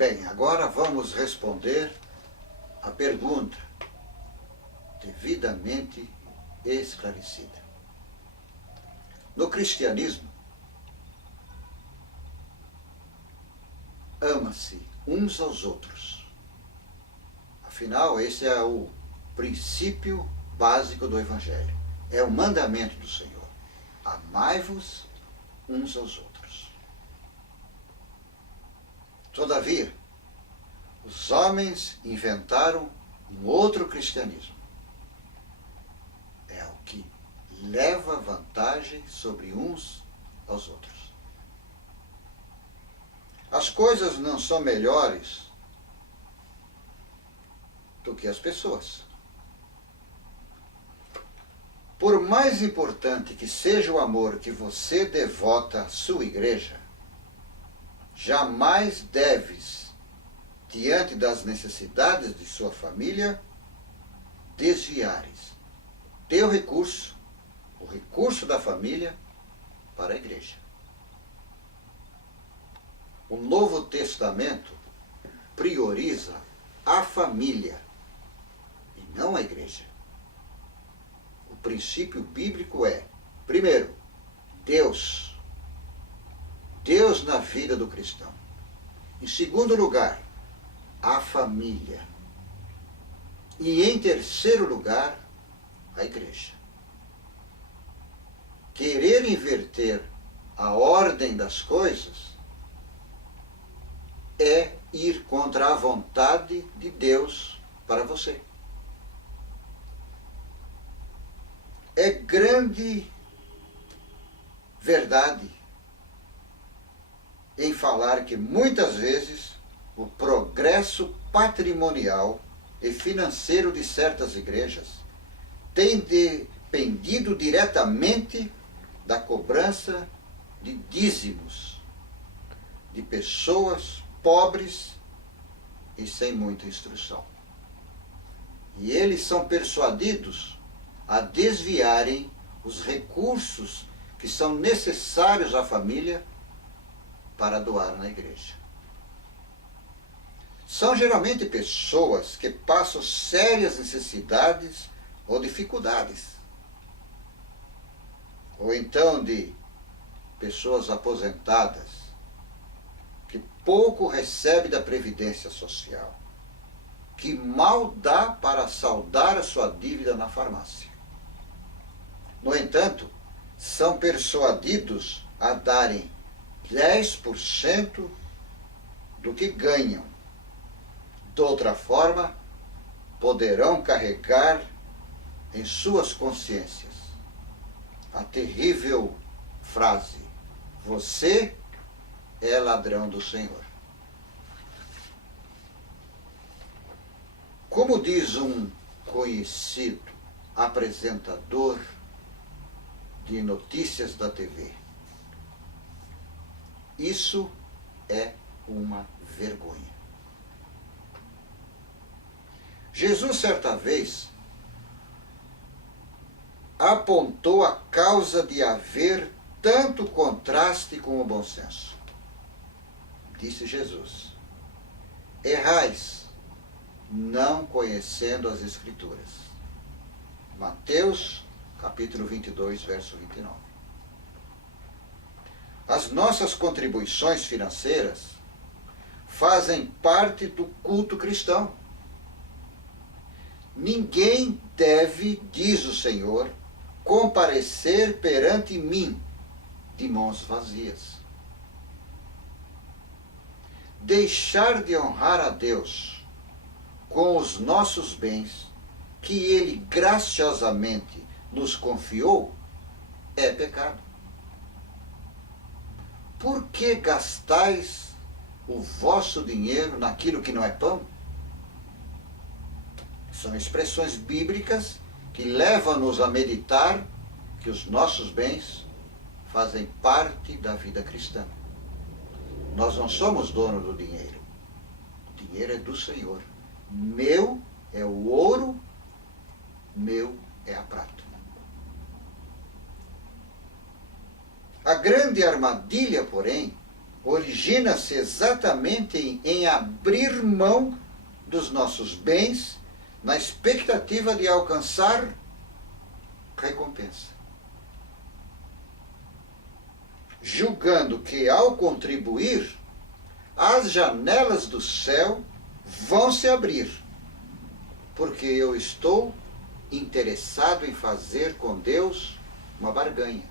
Bem, agora vamos responder a pergunta devidamente esclarecida. No cristianismo, ama-se uns aos outros. Afinal, esse é o princípio básico do Evangelho. É o mandamento do Senhor. Amai-vos uns aos outros. Todavia, os homens inventaram um outro cristianismo. É o que leva vantagem sobre uns aos outros. As coisas não são melhores do que as pessoas. Por mais importante que seja o amor que você devota à sua igreja, jamais deves, diante das necessidades de sua família, desviares teu recurso, o recurso da família, para a igreja. O Novo Testamento prioriza a família e não a igreja. O princípio bíblico é, primeiro, Deus na vida do cristão. Em segundo lugar, a família. E em terceiro lugar, a igreja. Querer inverter a ordem das coisas é ir contra a vontade de Deus para você. É grande verdade em falar que muitas vezes o progresso patrimonial e financeiro de certas igrejas tem dependido diretamente da cobrança de dízimos de pessoas pobres e sem muita instrução. E eles são persuadidos a desviarem os recursos que são necessários à família para doar na igreja. São geralmente pessoas que passam sérias necessidades ou dificuldades. Ou então de pessoas aposentadas que pouco recebem da Previdência Social, que mal dá para saldar a sua dívida na farmácia. No entanto, são persuadidos a darem 10% do que ganham. De outra forma, poderão carregar em suas consciências a terrível frase: você é ladrão do Senhor. Como diz um conhecido apresentador de notícias da TV, isso é uma vergonha. Jesus, certa vez, apontou a causa de haver tanto contraste com o bom senso. Disse Jesus: errais, não conhecendo as Escrituras. Mateus, capítulo 22, verso 29. As nossas contribuições financeiras fazem parte do culto cristão. Ninguém deve, diz o Senhor, comparecer perante mim de mãos vazias. Deixar de honrar a Deus com os nossos bens, que Ele graciosamente nos confiou, é pecado. Por que gastais o vosso dinheiro naquilo que não é pão? São expressões bíblicas que levam-nos a meditar que os nossos bens fazem parte da vida cristã. Nós não somos dono do dinheiro. O dinheiro é do Senhor. Meu é o ouro, meu é a prata. A grande armadilha, porém, origina-se exatamente em abrir mão dos nossos bens na expectativa de alcançar recompensa. Julgando que ao contribuir, as janelas do céu vão se abrir, porque eu estou interessado em fazer com Deus uma barganha.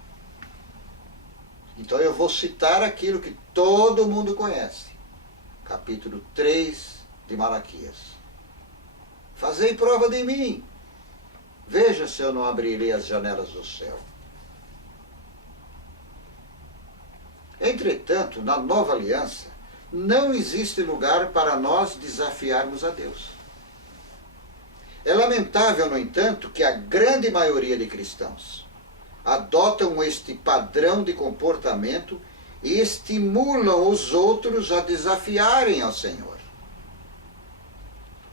Então eu vou citar aquilo que todo mundo conhece. Capítulo 3 de Malaquias. Fazei prova de mim. Veja se eu não abrirei as janelas do céu. Entretanto, na nova aliança, não existe lugar para nós desafiarmos a Deus. É lamentável, no entanto, que a grande maioria de cristãos adotam este padrão de comportamento e estimulam os outros a desafiarem ao Senhor,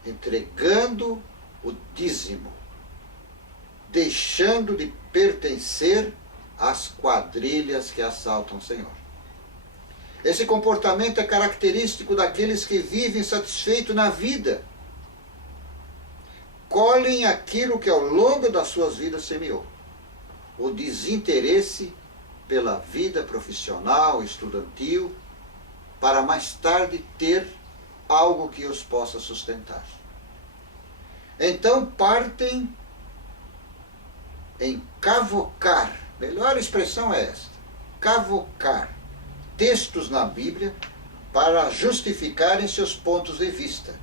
entregando o dízimo, deixando de pertencer às quadrilhas que assaltam o Senhor. Esse comportamento é característico daqueles que vivem satisfeitos na vida. Colhem aquilo que ao longo das suas vidas semeou. O desinteresse pela vida profissional, estudantil, para mais tarde ter algo que os possa sustentar. Então partem em cavocar, melhor expressão é esta, cavocar textos na Bíblia para justificarem seus pontos de vista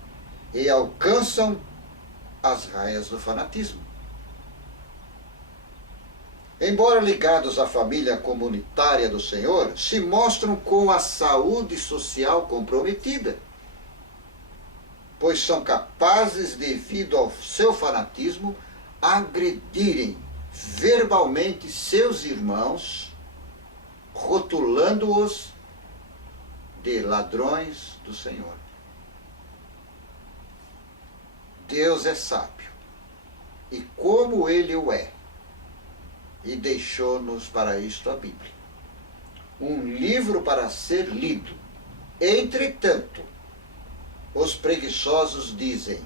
e alcançam as raias do fanatismo. Embora ligados à família comunitária do Senhor, se mostram com a saúde social comprometida, pois são capazes, devido ao seu fanatismo, agredirem verbalmente seus irmãos, rotulando-os de ladrões do Senhor. Deus é sábio, e como Ele o é, e deixou-nos para isto a Bíblia. Um livro para ser lido. Entretanto, os preguiçosos dizem,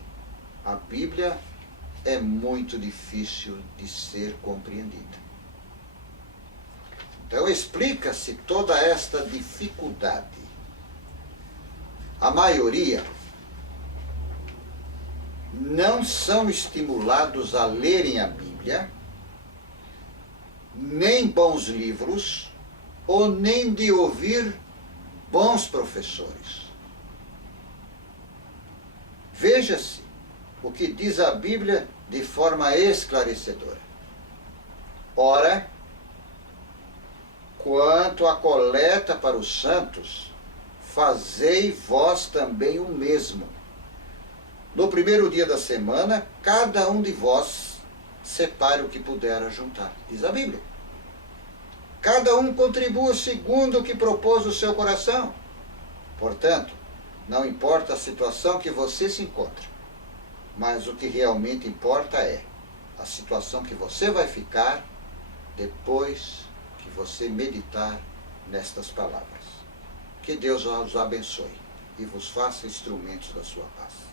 a Bíblia é muito difícil de ser compreendida. Então explica-se toda esta dificuldade. A maioria não são estimulados a lerem a Bíblia, nem bons livros, ou nem de ouvir bons professores. Veja-se o que diz a Bíblia de forma esclarecedora. Ora, quanto à coleta para os santos, fazei vós também o mesmo. No primeiro dia da semana, cada um de vós separe o que puder ajuntar, diz a Bíblia. Cada um contribua segundo o que propôs o seu coração. Portanto, não importa a situação que você se encontra, mas o que realmente importa é a situação que você vai ficar depois que você meditar nestas palavras. Que Deus os abençoe e vos faça instrumentos da sua paz.